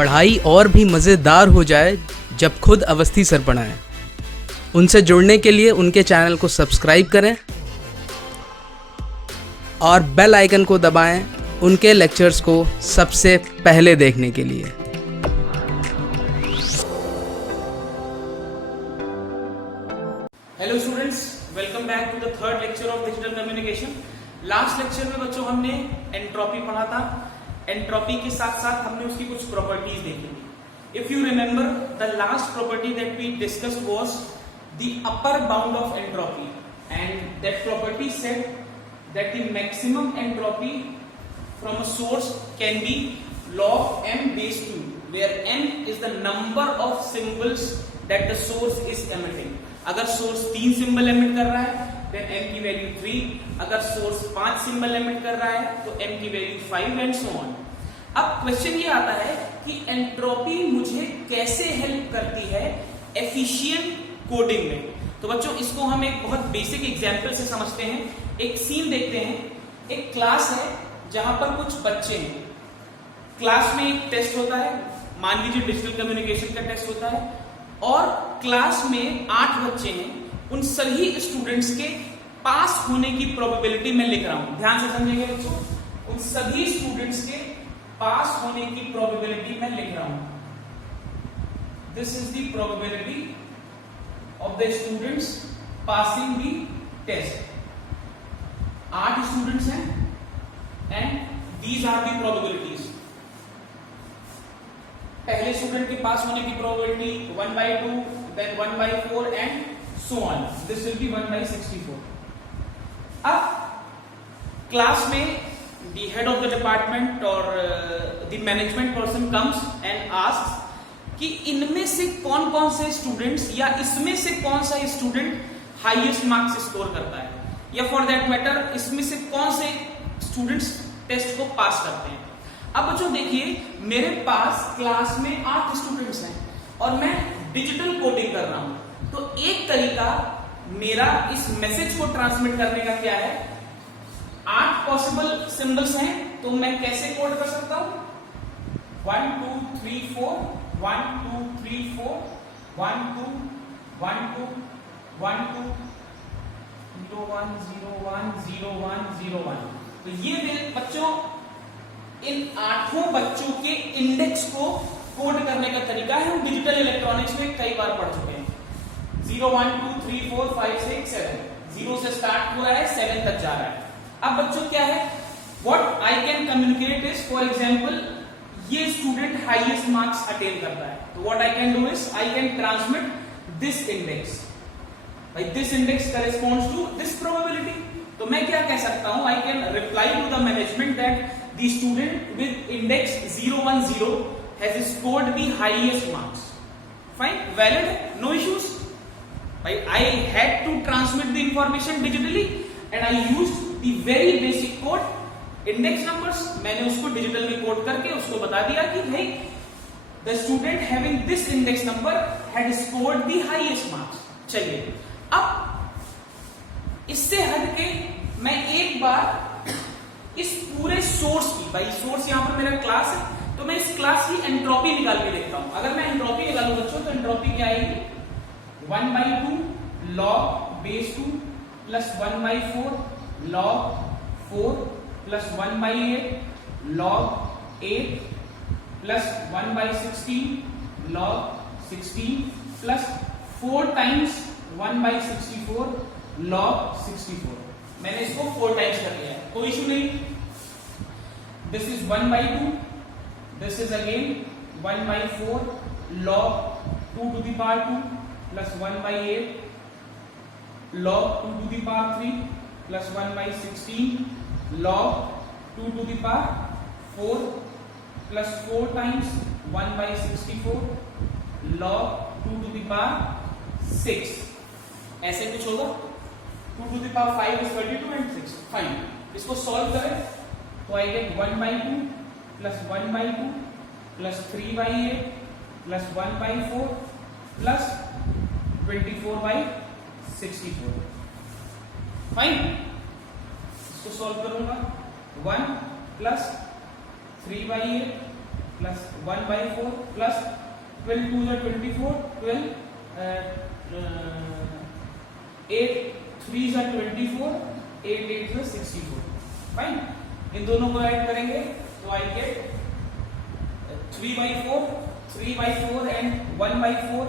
पढ़ाई और भी मज़ेदार हो जाए जब खुद अवस्थी सर पढ़ाएं। उनसे जुड़ने के लिए उनके चैनल को सब्सक्राइब करें और बेल आइकन को दबाएं उनके लेक्चर्स को सबसे पहले देखने के लिए। Hello students, welcome back to the third lecture of digital communication. Last lecture में बच्चों हमने एंट्रोपी पढ़ा था। एंट्रोपी के साथ साथ हमने उसकी कुछ प्रॉपर्टीज देखी थी। If you remember, the last property that we discussed was the upper bound of entropy, and that property said that the maximum entropy from a source can be log m base 2, where m is the number of symbols that the source is emitting. अगर source 3 symbol emit कर रहा है then m की value 3, अगर source 5 symbol emit कर रहा है तो m की वैल्यू 5 एंड सो ऑन। अब क्वेश्चन ये आता है कि एंट्रोपी मुझे कैसे हेल्प करती है एफिशिएंट कोडिंग में। तो बच्चों, इसको हम एक बहुत बेसिक एग्जांपल से समझते हैं। एक सीन देखते हैं। एक क्लास है जहां पर कुछ बच्चे हैं। क्लास में एक टेस्ट होता है, मान लीजिए डिजिटल कम्युनिकेशन का टेस्ट होता है, और क्लास में 8 बच्चे हैं। उन सभी स्टूडेंट्स के पास होने की प्रोबेबिलिटी मैं लिख रहा हूं। ध्यान से समझेंगे बच्चों, उन सभी स्टूडेंट्स के पास होने की प्रोबेबिलिटी मैं लिख रहा हूं। This is the probability of the students passing the test. 8 students हैं and these are the probabilities. पहले स्टूडेंट के पास होने की probability 1/2, then 1/4 and so on. This will be 1/64. अब क्लास में the head of the department or the management person comes and asks कि इनमें से कौन कौन से स्टूडेंट्स या इसमें से कौन सा स्टूडेंट हाईएस्ट मार्क्स स्कोर करता है, या फॉर दैट मैटर इसमें से कौन से स्टूडेंट्स टेस्ट को पास करते हैं। अब बच्चों देखिए, मेरे पास क्लास में 8 स्टूडेंट्स हैं और मैं डिजिटल कोडिंग कर रहा हूं। तो एक तरीका मेरा इस मैसेज को ट्रांसमिट करने का क्या है, 8 पॉसिबल सिंबल्स हैं, तो मैं कैसे कोड कर सकता हूं? 1 2 3 4 1 2 3 4 1 2 1 2 1 2 0 1 0 1 0 1 0 1। तो ये बच्चों इन 8 बच्चों के इंडेक्स को कोड करने का तरीका है। हम डिजिटल इलेक्ट्रॉनिक्स में कई बार पढ़ चुके हैं। 0 1 2 3 4 5 6 7, 0 से स्टार्ट हो रहा है, 7 तक जा रहा है। अब बच्चों क्या है, what I can communicate is, for example ये स्टूडेंट हाईएस्ट मार्क्स अटेन करता है, तो what I can do is I can transmit this index. भाई this index corresponds to this probability. तो मैं क्या कह सकता हूं, I can reply to the management that the student with index 010 has scored the highest marks. Fine, valid, no issues. I had to transmit the information digitally and I used the very basic code, index numbers. मैंने उसको digital में code करके उसको बता दिया कि भाई the student having this index number had scored the highest marks. चलिए, अब इससे हटके मैं एक बार इस पूरे सोर्स की, भाई सोर्स यहां पर मेरा क्लास है, तो मैं इस क्लास की एंट्रोपी निकाल के देखता हूं। अगर मैं एंट्रोपी निकालूं बच्चों, तो एंट्रोपी क्या आएगी? 1/2 log base 2 plus 1/4 log 4 plus 1/8 log 8 plus 1/16 log 16 plus 4 times 1/64 log 64। मैंने इसको 4 टाइम्स कर लिया है, कोई इशू नहीं। This is 1/2, this is again 1/4 log 2 to the power 2 plus 1/8 log 2 to the power 3 plus 1/16 log 2 to the power 4 plus 4 times 1/64 log 2 to the power 6। ऐसे कुछ होगा। 2 to the power 5 is 32 and 6। Fine, इसको solve करें तो I get 1/2 plus 1/2 plus 3/8 plus 1/4 plus 24/64। Fine, इसको solve करूंगा। 1 plus 3/8 plus 1/4 plus 12 2 जा 24, 12 8 3 जा 24, 8 8 जा 64। फाइन, इन दोनों को ऐड करेंगे तो आई गेट 3/4 एंड 1/4।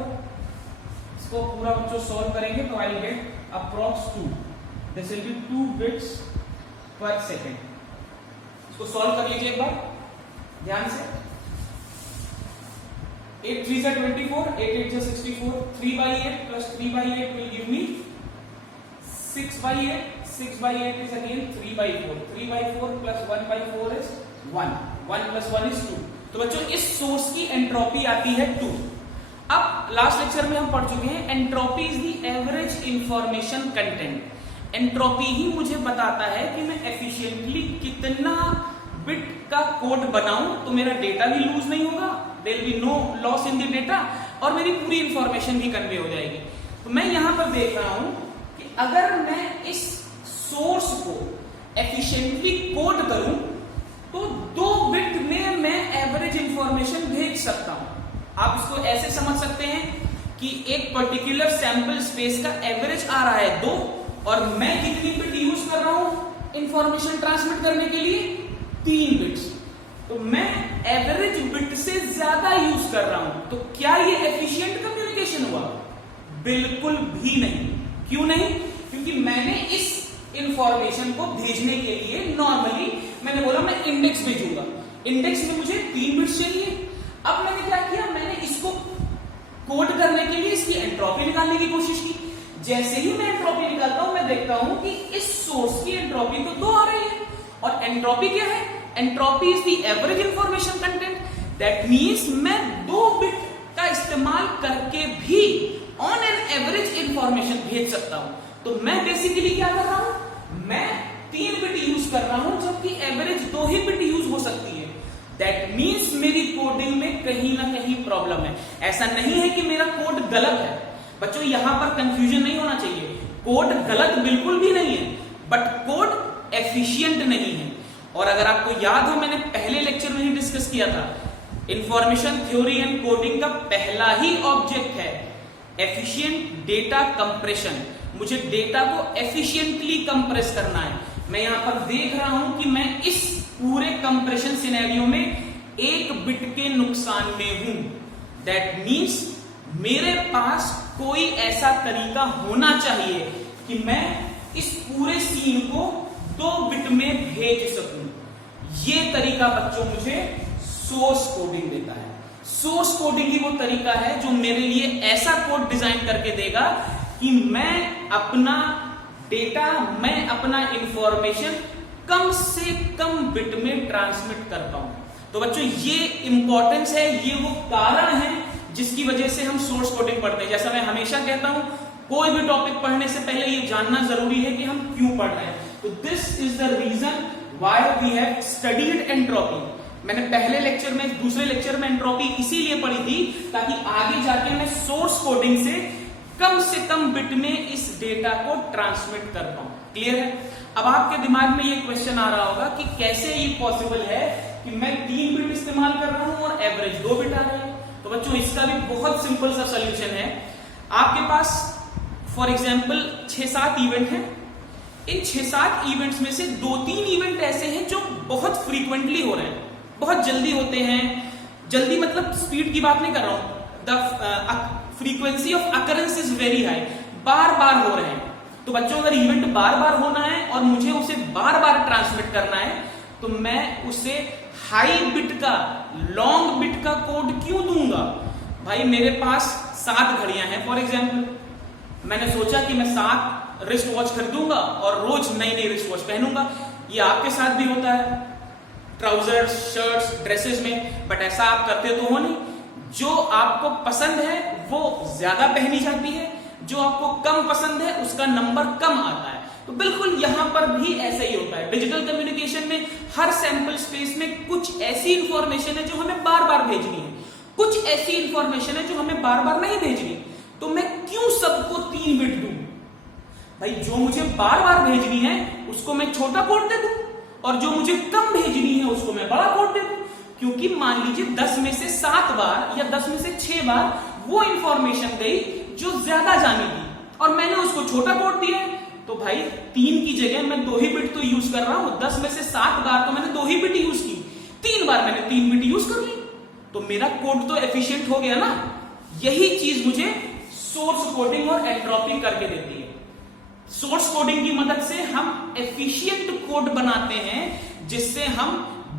इसको पूरा बच्चों सॉल्व करेंगे तो I get approx 2, this will B 2 bits पर सेकेंड। इसको सॉल्व कर लीजिए एक बार ध्यान से। 8 3 जा 24, 8 8 जा 64, 3/8 plus 3/8 will give me 6/8, 6/8 is again 3/4, 3/4 plus 1/4 is 1, 1 plus 1 is 2। तो बच्चों इस सोर्स की एंट्रोपी आती है 2। अब लास्ट लेक्चर में हम पढ़ चुके हैं entropy is the average information content. Entropy ही मुझे बताता है कि मैं एफिशिएंटली कितना बिट का कोड बनाऊं तो मेरा डेटा भी लूज नहीं होगा, there will be no loss in the data, और मेरी पूरी इंफॉर्मेशन भी कन्वे हो जाएगी। तो मैं यहां पर देख रहा हूं कि अगर मैं इस सोर्स को एफिशिएंटली कोड करूं तो 2 बिट में मैं एवरेज इंफॉर्मेशन भेज सकता हूं। आप इसको ऐसे समझ सकते हैं कि एक पर्टिकुलर सैंपल स्पेस का एवरेज आ रहा है 2, और मैं कितनी बिट यूज कर रहा हूं इंफॉर्मेशन ट्रांसमिट करने के लिए 3 बिट्स। तो मैं एवरेज बिट से ज्यादा यूज कर रहा हूं, तो क्या ये एफिशिएंट कम्युनिकेशन हुआ? बिल्कुल भी नहीं। क्यों नहीं? क्योंकि मैंने इस इंफॉर्मेशन को भेजने के लिए नॉर्मली मैंने बोला मैं इंडेक्स भेजूंगा, इंडेक्स में मुझे 3 बिट्स चाहिए। अब मैंने क्या किया, मैंने इसको कोड करने के लिए इसकी एंट्रोपी निकालने की कोशिश की। जैसे ही मैं एंट्रोपी निकालता हूं मैं देखता हूं कि इस सोर्स की एंट्रोपी तो 2 आ रही है, और एंट्रोपी क्या है? Entropy is the average information content. That means मैं 2 बिट का इस्तेमाल करके भी ऑन एन एवरेज इंफॉर्मेशन भेज सकता हूं। तो मैं बेसिकली क्या कर रहा हूं, मैं 3 बिट यूज कर रहा हूं, जबकि एवरेज 2 ही बिट यूज हो सकती है। दैट मीन्स मेरी कोडिंग में कहीं ना कहीं प्रॉब्लम है। ऐसा नहीं है कि मेरा कोड गलत है बच्चों, यहां पर कंफ्यूजन नहीं होना चाहिए। कोड गलत बिल्कुल भी नहीं है, बट कोड एफिशिएंट नहीं है। और अगर आपको याद हो, मैंने पहले लेक्चर में ही डिस्कस किया था, इंफॉर्मेशन थ्योरी एंड कोडिंग का पहला ही ऑब्जेक्ट है एफिशिएंट डेटा कंप्रेशन। मुझे डेटा को एफिशिएंटली कंप्रेस करना है। मैं यहां पर देख रहा हूं कि मैं इस पूरे कंप्रेशन सिनेरियो में 1 बिट के नुकसान में हूं। दैट मीन्स मेरे पास कोई ऐसा तरीका होना चाहिए कि मैं इस पूरे सीन को 2 बिट में भेज सकूं। ये तरीका बच्चों मुझे सोर्स कोडिंग देता है। सोर्स कोडिंग ही वो तरीका है जो मेरे लिए ऐसा कोड डिजाइन करके देगा कि मैं अपना डेटा, मैं अपना इंफॉर्मेशन कम से कम बिट में ट्रांसमिट कर पाऊं। तो बच्चों ये इंपॉर्टेंस है, ये वो कारण है जिसकी वजह से हम सोर्स कोडिंग पढ़ते हैं। जैसा मैं हमेशा कहता हूं, कोई भी टॉपिक पढ़ने से पहले ये जानना जरूरी है कि हम क्यों पढ़ रहे हैं। तो this is the reason why we have studied entropy. मैंने पहले लेक्चर में, दूसरे लेक्चर में एंट्रोपी इसीलिए पढ़ी थी ताकि आगे जाके मैं सोर्स कोडिंग से कम बिट में इस डेटा को ट्रांसमिट कर पाऊं। क्लियर है? अब आपके दिमाग में ये क्वेश्चन आ रहा होगा कि कैसे ये पॉसिबल है कि मैं 3 बिट इस्तेमाल कर रहा हूं और एवरेज 2 बिट आ रहा है। तो बच्चों इसका भी बहुत सिंपल सा सोल्यूशन है। आपके पास फॉर एग्जांपल 6-7 इवेंट हैं। इन 6-7 इवेंट्स में से 2-3 इवेंट ऐसे हैं जो बहुत फ्रीक्वेंटली हो रहे हैं, बहुत जल्दी होते हैं। जल्दी मतलब स्पीड की बात नहीं कर रहा हूं, the frequency of occurrence is very high, बार बार हो रहे हैं। तो बच्चों अगर इवेंट बार बार होना है और मुझे उसे बार बार ट्रांसमिट करना है तो मैं उसे हाई बिट का, लॉन्ग बिट का कोड क्यों दूंगा? भाई मेरे पास 7 घड़ियां हैं फॉर एग्जांपल, मैंने सोचा कि मैं 7 रिस्ट वॉच खरीदूंगा और रोज नई नई रिस्ट वॉच पहनूंगा। ये आपके साथ भी होता है ट्राउजर्स, शर्ट्स, ड्रेसेस में, बट ऐसा आप करते तो हो नहीं। जो आपको पसंद है वो ज्यादा पहनी जाती है, जो आपको कम पसंद है उसका नंबर कम आता है। तो बिल्कुल यहां पर भी ऐसा ही होता है। डिजिटल कम्युनिकेशन में हर सैंपल स्पेस में कुछ ऐसी इंफॉर्मेशन है जो हमें बार बार भेजनी है, कुछ ऐसी इंफॉर्मेशन है जो हमें बार बार नहीं भेजनी। तो मैं क्यों सबको 3 बिट दूं? भाई जो मुझे बार बार भेजनी है उसको मैं छोटा कोड दे दूं, और जो मुझे कम भेजनी है उसको मैं बड़ा कोड दे दूं। क्योंकि मान लीजिए 10 में से 7 बार या 10 में से 6 बार वो इंफॉर्मेशन गई जो ज्यादा जानी थी और मैंने उसको छोटा कोड दिया है, तो भाई 3 की जगह मैं 2 ही बिट तो यूज कर रहा हूं। 10 में से 7 बार तो मैंने 2 ही बिट यूज की, 3 बार मैंने 3 बिट यूज कर ली, तो मेरा कोड तो एफिशिएंट हो गया ना। यही चीज मुझे सोर्स कोडिंग और एंट्रोपी करके देती है। सोर्स कोडिंग की मदद से हम एफिशिएंट कोड बनाते हैं जिससे हम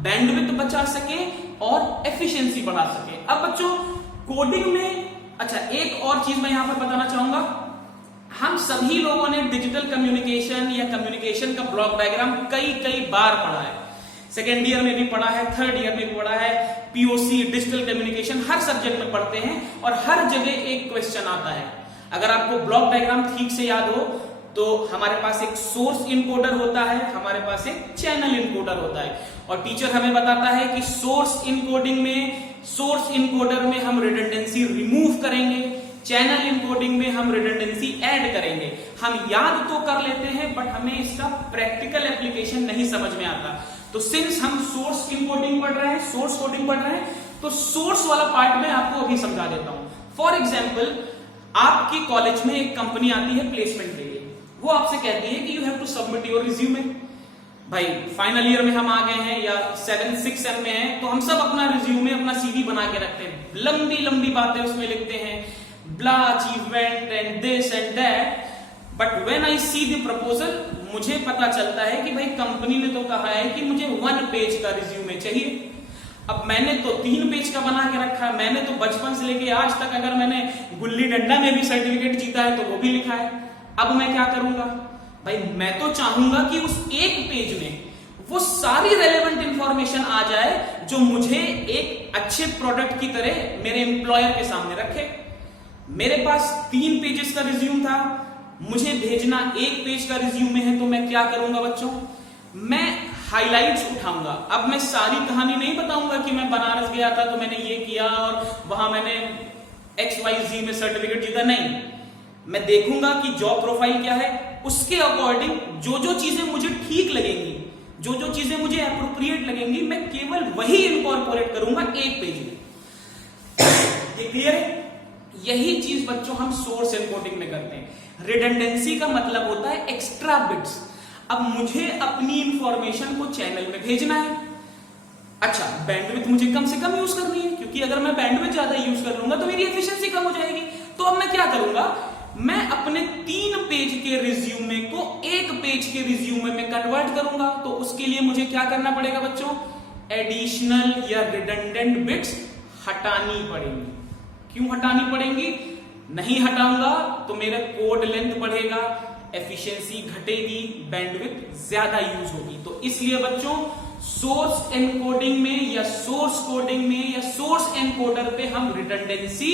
बैंडविड्थ बचा सके और एफिशिएंसी बढ़ा सके। अब बच्चों कोडिंग में अच्छा एक और चीज मैं यहां पर बताना चाहूंगा, हम सभी लोगों ने डिजिटल कम्युनिकेशन या कम्युनिकेशन का ब्लॉक डायग्राम कई बार पढ़ा है। सेकेंड ईयर में भी पढ़ा है, थर्ड ईयर में भी पढ़ा है, पीओसी डिजिटल कम्युनिकेशन हर सब्जेक्ट में पढ़ते हैं और हर जगह एक क्वेश्चन आता है। अगर आपको ब्लॉक डायग्राम ठीक से याद हो तो हमारे पास एक सोर्स इनकोडर होता है, हमारे पास एक चैनल इनकोडर होता है और टीचर हमें बताता है कि सोर्स इनकोडर में हम रिडंडेंसी रिमूव करेंगे, चैनल इनकोडिंग में हम रिडंडेंसी ऐड करेंगे। हम याद तो कर लेते हैं बट हमें इसका प्रैक्टिकल एप्लीकेशन नहीं समझ में आता। तो सिंस हम सोर्स इनकोडिंग पढ़ रहे हैं, सोर्स कोडिंग पढ़ रहे हैं, तो सोर्स वाला पार्ट मैं आपको अभी समझा देता हूं। फॉर एग्जाम्पल आपके कॉलेज में एक कंपनी आती है प्लेसमेंट के लिए, वो आपसे कहती है कि you have to submit your resume. भाई फाइनल ईयर में हम आ गए हैं या 7-6 सेम में हैं, तो हम सब अपना रिज्यूमे अपना सीवी बना के रखते हैं, लंबी बातें उसमें लिखते हैं, blah achievement and this and that. But when I see the proposal, मुझे पता चलता है कि भाई कंपनी ने तो कहा है कि मुझे 1 पेज का रिज्यूमे चाहिए। अब मैंने तो 3 पेज का बना के रखा है, मैंने तो बचपन से लेके आज तक अगर मैंने गुल्ली डंडा में भी सर्टिफिकेट जीता है तो वो भी लिखा है। अब मैं क्या करूंगा भाई, मैं तो चाहूंगा कि उस एक पेज में वो सारी रेलेवेंट इंफॉर्मेशन आ जाए जो मुझे एक अच्छे प्रोडक्ट की तरह मेरे एम्प्लॉयर के सामने रखे। मेरे पास 3 पेजेस का रिज्यूम था, मुझे भेजना 1 पेज का रिज्यूमे है, तो मैं क्या करूंगा बच्चों, मैं हाइलाइट्स उठाऊंगा। अब मैं सारी कहानी नहीं बताऊंगा कि मैं बनारस गया था तो मैंने ये किया और वहां मैंने XYZ में सर्टिफिकेट जीता, नहीं। मैं देखूंगा कि जॉब प्रोफाइल क्या है, उसके अकॉर्डिंग जो चीजें मुझे ठीक लगेंगी, जो चीजें मुझे एप्रोप्रिएट लगेंगी, मैं केवल वही इनकॉर्पोरेट करूंगा 1 पेज में। ये क्लियर है? यही चीज बच्चों हम सोर्स एनकोडिंग में करते हैं। रिडंडेंसी का मतलब होता है एक्स्ट्रा बिट्स। अब मुझे अपनी इंफॉर्मेशन को चैनल में भेजना है, अच्छा बैंडविड्थ मुझे कम से कम यूज करनी है, क्योंकि अगर मैं बैंडविड्थ ज्यादा यूज कर लूंगा तो मेरी एफिशिएंसी कम हो जाएगी। तो अब मैं क्या करूंगा, मैं अपने 3 पेज के रिज्यूमे को 1 पेज के रिज्यूमे में कन्वर्ट करूंगा। तो उसके लिए मुझे क्या करना पड़ेगा बच्चों, एडिशनल या रिडंडेंट बिट्स हटानी पड़ेंगी। क्यों हटानी पड़ेंगी, नहीं हटाऊंगा तो मेरा कोड लेंथ बढ़ेगा, एफिशिएंसी घटेगी, बैंडविड्थ ज्यादा यूज होगी। तो इसलिए बच्चों सोर्स एनकोडिंग में या सोर्स कोडिंग में या सोर्स एनकोडर पे हम रिडंडेंसी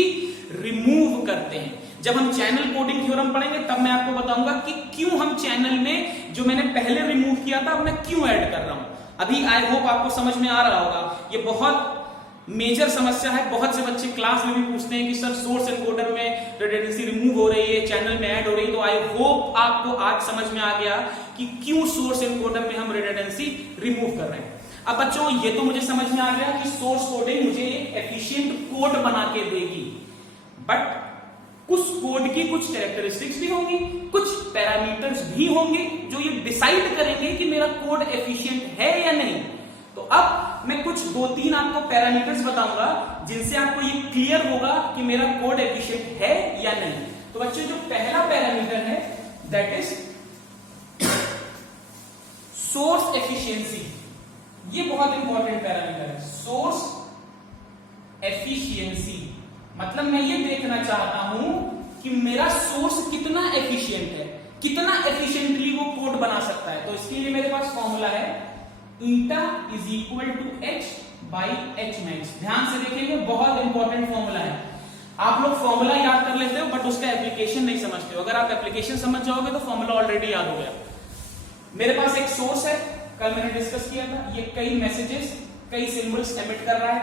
रिमूव करते हैं। जब हम चैनल कोडिंग थ्योरम पढ़ेंगे तब मैं आपको बताऊंगा कि क्यों हम चैनल में जो मैंने पहले रिमूव किया था अब मैं क्यों ऐड कर रहा हूं। अभी आई होप आपको समझ में आ रहा होगा। ये बहुत मेजर समस्या है, बहुत से बच्चे क्लास में भी पूछते हैं कि सर सोर्स एनकोडर में रिडंडेंसी रिमूव हो रही है, चैनल में ऐड हो रही है। तो आई होप आपको आज समझ में आ गया कि क्यों सोर्स एनकोडर में हम रिडंडेंसी रिमूव कर रहे हैं। अब बच्चों ये तो मुझे समझ में आ गया कि सोर्स कोडिंग मुझे एक एफिशिएंट कोड बना के देगी, बट कुछ कोड की कुछ कैरेक्टरिस्टिक्स भी होंगी, कुछ पैरामीटर्स भी होंगे जो ये डिसाइड करेंगे कि मेरा कोड एफिशिएंट है या नहीं। तो अब मैं कुछ 2-3 आपको पैरामीटर्स बताऊंगा जिनसे आपको ये क्लियर होगा कि मेरा कोड एफिशिएंट है या नहीं। तो बच्चों जो पहला पैरामीटर है दैट इज सोर्स एफिशिएंसी। ये बहुत इंपॉर्टेंट पैरामीटर है, सोर्स एफिशिएंसी। मतलब मैं ये देखना चाहता हूं कि मेरा सोर्स कितना एफिशिएंट है, कितना एफिशिएंटली वो कोड बना सकता है। तो इसके लिए मेरे पास फॉर्मूला है eta is equal to h by h max. ध्यान से देखेंगे, बहुत इंपॉर्टेंट फॉर्मूला है। आप लोग फॉर्मूला याद कर लेते हो बट उसका एप्लीकेशन नहीं समझते हो। अगर आप एप्लीकेशन समझ जाओगे तो फॉर्मूला ऑलरेडी याद हो गया। मेरे पास एक सोर्स है, कल मैंने डिस्कस किया था, ये कई मैसेजेस कई सिंबल्स एमिट कर रहा है,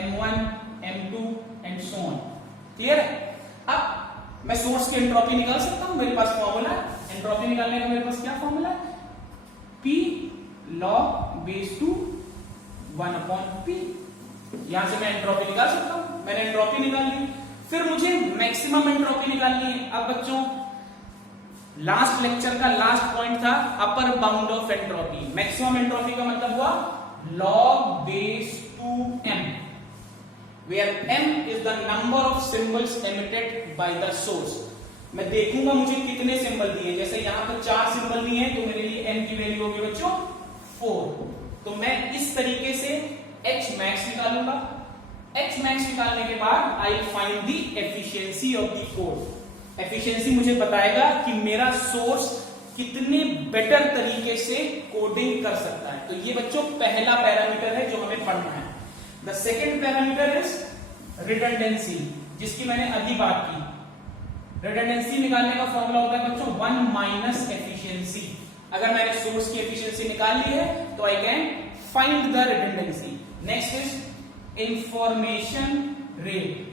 M1 M2 and so on. Clear है? अब मैं सोर्स की एंट्रोपी निकाल सकता हूं, मेरे पास फॉर्मूला है। एंट्रोपी निकालने का मेरे पास क्या फॉर्मूला है, P log base to 1/p। यहां से मैं एंट्रोपी निकाल सकता हूं, मैंने एंट्रोपी निकाल ली। फिर मुझे मैक्सिमम एंट्रोपी निकालनी है। अब बच्चों लास्ट लेक्चर का लास्ट पॉइंट था अपर bound of entropy. Maximum entropy का मतलब हुआ log base 2m, where m is the number of symbols emitted by the source। मैं देखूंगा मुझे कितने सिंबल दिए, जैसे यहां पर 4 सिंबल दिए हैं तो मेरे लिए m की वैल्यू होगी बच्चों 4। तो मैं इस तरीके से h max निकालूंगा। h max निकालने के बाद I find the efficiency of the code. Efficiency मुझे बताएगा कि मेरा सोर्स कितने बेटर तरीके से कोडिंग कर सकता है। तो ये बच्चों पहला पैरामीटर है जो हमें पढ़ना है। The second parameter is redundancy, जिसकी मैंने अभी बात की। रिडंडेंसी निकालने का फॉर्मूला होता है बच्चों 1 माइनस एफिशिएंसी। अगर मैंने सोर्स की एफिशिएंसी निकाल ली है तो I can find the redundancy. Next is information rate.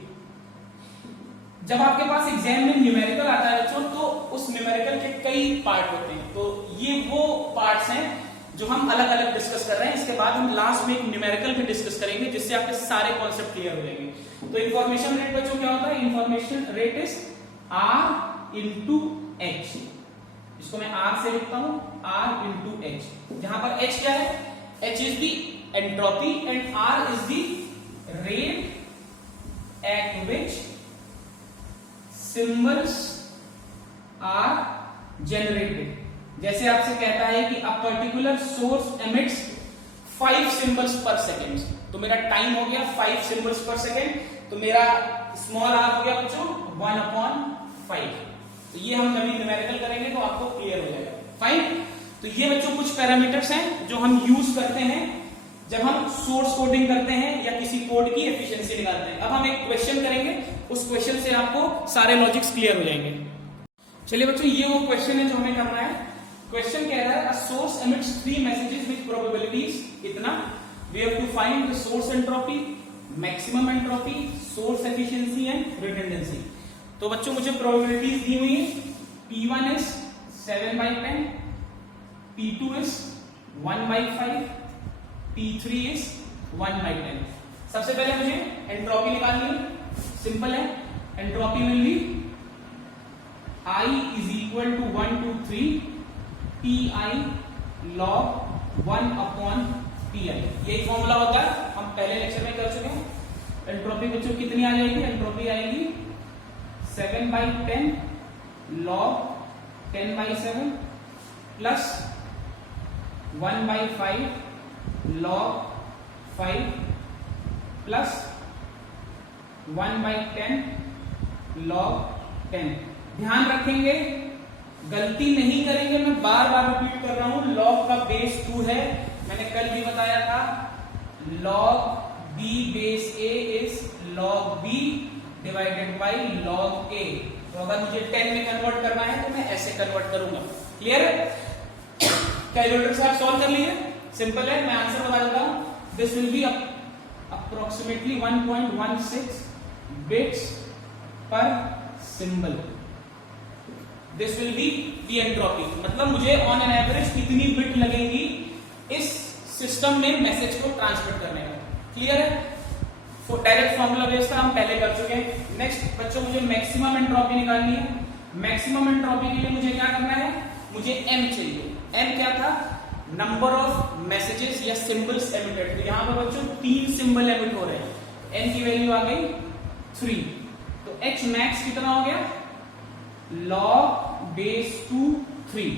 जब आपके पास एग्जाम में न्यूमेरिकल आता है बच्चों तो उस न्यूमेरिकल के कई पार्ट होते हैं। तो ये वो पार्ट्स हैं जो हम अलग अलग डिस्कस कर रहे हैं। इसके बाद हम लास्ट में एक न्यूमेरिकल भी डिस्कस करेंगे जिससे आपके सारे कॉन्सेप्ट क्लियर हो जाएंगे। तो इंफॉर्मेशन रेट बच्चों क्या होता है? Information rate is R into H. इसको मैं R से लिखता हूं, R इंटू एच। जहां पर H क्या है? H is the entropy and R is the rate at which symbols are generated. जैसे आपसे कहता है कि a particular source emits 5 symbols per second, तो मेरा टाइम हो गया 5 सिंबल्स पर सेकेंड, तो मेरा स्मॉल आर हो गया बच्चों 1/5। तो ये हम जब न्यूमेरिकल करेंगे तो आपको क्लियर हो जाएगा। फाइन। तो ये बच्चों कुछ पैरामीटर्स हैं जो हम यूज करते हैं जब हम सोर्स कोडिंग करते हैं या किसी कोड की एफिशिएंसी निकालते हैं। अब हम एक क्वेश्चन करेंगे, उस क्वेश्चन से आपको सारे लॉजिक्स क्लियर हो जाएंगे। चलिए बच्चों, ये वो क्वेश्चन है जो हमें करना है। क्वेश्चन कह रहा है a source emits 3 messages with probabilities इतना, we have to find the source entropy, maximum entropy, source efficiency and redundancy. तो बच्चों मुझे प्रोबेबिलिटीज दी हुई है। P1 is 7/10, P2 is 1/5, P3 is 1/10। सबसे पहले मुझे एंट्रोपी निकालनी है। सिंपल है, entropy will be I is equal to 1 to 3 Pi log 1/Pi। यही फॉर्मूला होता है, हम पहले लेक्चर में कर चुके हैं। एंट्रोपी बच्चों कितनी आ जाएगी? एंट्रोपी आएगी 7/10 log 10/7 plus 1/5 log 5 plus 1/10 log 10। ध्यान रखेंगे, गलती नहीं करेंगे, मैं बार बार रिपीट कर रहा हूं। log का बेस 2 है, मैंने कल भी बताया था। log b base a is log b divided by log a। तो अगर मुझे 10 में कन्वर्ट करना है तो मैं ऐसे कन्वर्ट करूंगा। क्लियर है? कैलकुलेटर से आप सॉल्व कर लीजिए, सिंपल है। मैं आंसर बता देता हूं। This will be approximately 1.16 bits per symbol. This will be the entropy, मतलब मुझे ऑन एन एवरेज कितनी बिट लगेंगी इस सिस्टम में मैसेज को ट्रांसमिट करने में। क्लियर है? डायरेक्ट फॉर्मूला बेस था, हम पहले कर चुके हैं। नेक्स्ट बच्चों मुझे मैक्सिमम एंट्रोपी निकालनी है। मैक्सिमम एंट्रोपी के लिए मुझे क्या करना है? मुझे m चाहिए। m क्या था? नंबर ऑफ मैसेजेस या सिंबल्स एमिटेड। तो यहां पर बच्चों 3 सिंबल एमिट हो रहे हैं, n की वैल्यू आ गई 3। तो h मैक्स कितना हो गया? log base 2 3।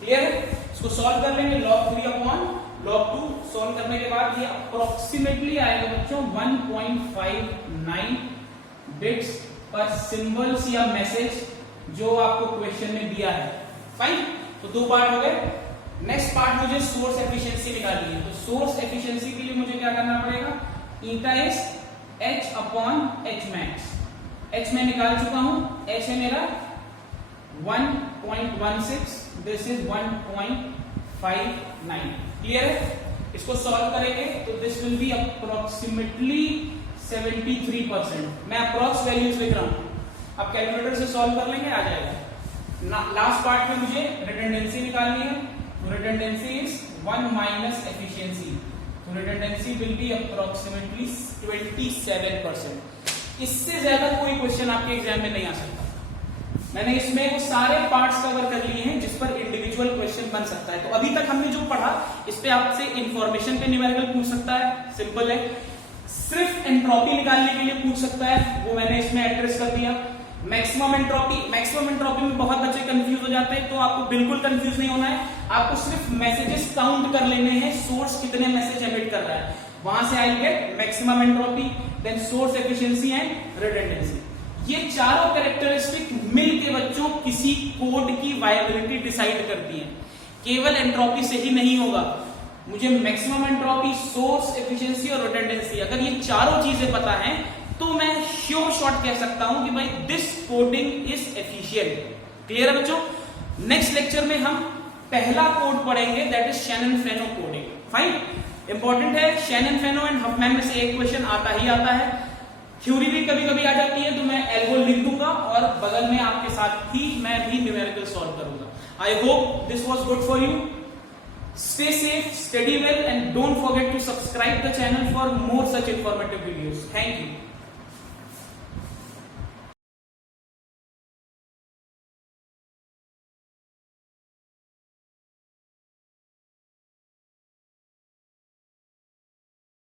क्लियर है? इसको सॉल्व कर लेंगे। log 3/log 2 सॉल्व करने के बाद ये अप्रोक्सीमेटली आएगा बच्चों 1.59 बिट्स पर सिंबल्स या मैसेज जो आपको क्वेश्चन में दिया है। फाइन। तो 2 पार्ट हो गए। नेक्स्ट पार्ट मुझे सोर्स एफिशिएंसी निकालनी है। तो सोर्स एफिशिएंसी के लिए मुझे क्या करना पड़ेगा? Eta is h/h max. h मैं निकाल चुका हूं, h है मेरा 1.16, दिस इज 1.59। क्लियर है? इसको सॉल्व करेंगे तो दिस विल बी अप्रोक्सीमेटली 73%। मैं अप्रोक्स वैल्यूज लिख रहा हूं, अब कैलकुलेटर से सॉल्व कर लेंगे, आ जाएगा। लास्ट पार्ट में मुझे रिडंडेंसी निकालनी है। Redundancy is 1 minus efficiency. Redundancy will be approximately 27%। इससे ज्यादा कोई क्वेश्चन आपके एग्जाम में नहीं आ सकता। मैंने इसमें वो सारे पार्ट्स कवर कर लिए हैं जिस पर इंडिविजुअल क्वेश्चन बन सकता है। तो अभी तक हमने जो पढ़ा इस पे आपसे इंफॉर्मेशन पे न्यूमेरिकल पूछ सकता है, सिंपल है। सिर्फ एंट्रोपी निकालने के लिए पूछ सकता है, वो मैंने इसमें एड्रेस कर दिया। मैक्सिमम एंट्रोपी में बहुत बच्चे कंफ्यूज हो जाते हैं, तो आपको बिल्कुल कंफ्यूज नहीं होना है। आपको सिर्फ मैसेजेस काउंट कर लेने हैं, सोर्स कितने मैसेज एमिट कर रहा है, वहां से I get maximum entropy, then source efficiency and redundancy. ये चारों कैरेक्टरिस्टिक मिलके बच्चों किसी कोड की वायबिलिटी डिसाइड करती है। केवल एंट्रोपी से ही नहीं होगा, मुझे मैक्सिमम एंट्रोपी, सोर्स एफिशिएंसी और रिडंडेंसी, अगर ये चारों चीजें पता है तो मैं श्योर शॉट कह सकता हूं कि भाई this coding is efficient. Clear है बच्चों? नेक्स्ट लेक्चर में हम पहला कोड पढ़ेंगे, that is Shannon Fano coding. Fine, important है। शैनन-फेनो एंड हफमैन में से एक क्वेश्चन आता ही आता है, थ्योरी भी कभी कभी आ जाती है, तो मैं एल्गो लिख दूंगा और बगल में आपके साथ ही मैं भी न्यूमेरिकल सॉल्व करूंगा। I hope this was good for you. Stay safe, study well, and don't forget to subscribe the channel for more such informative videos. Thank you.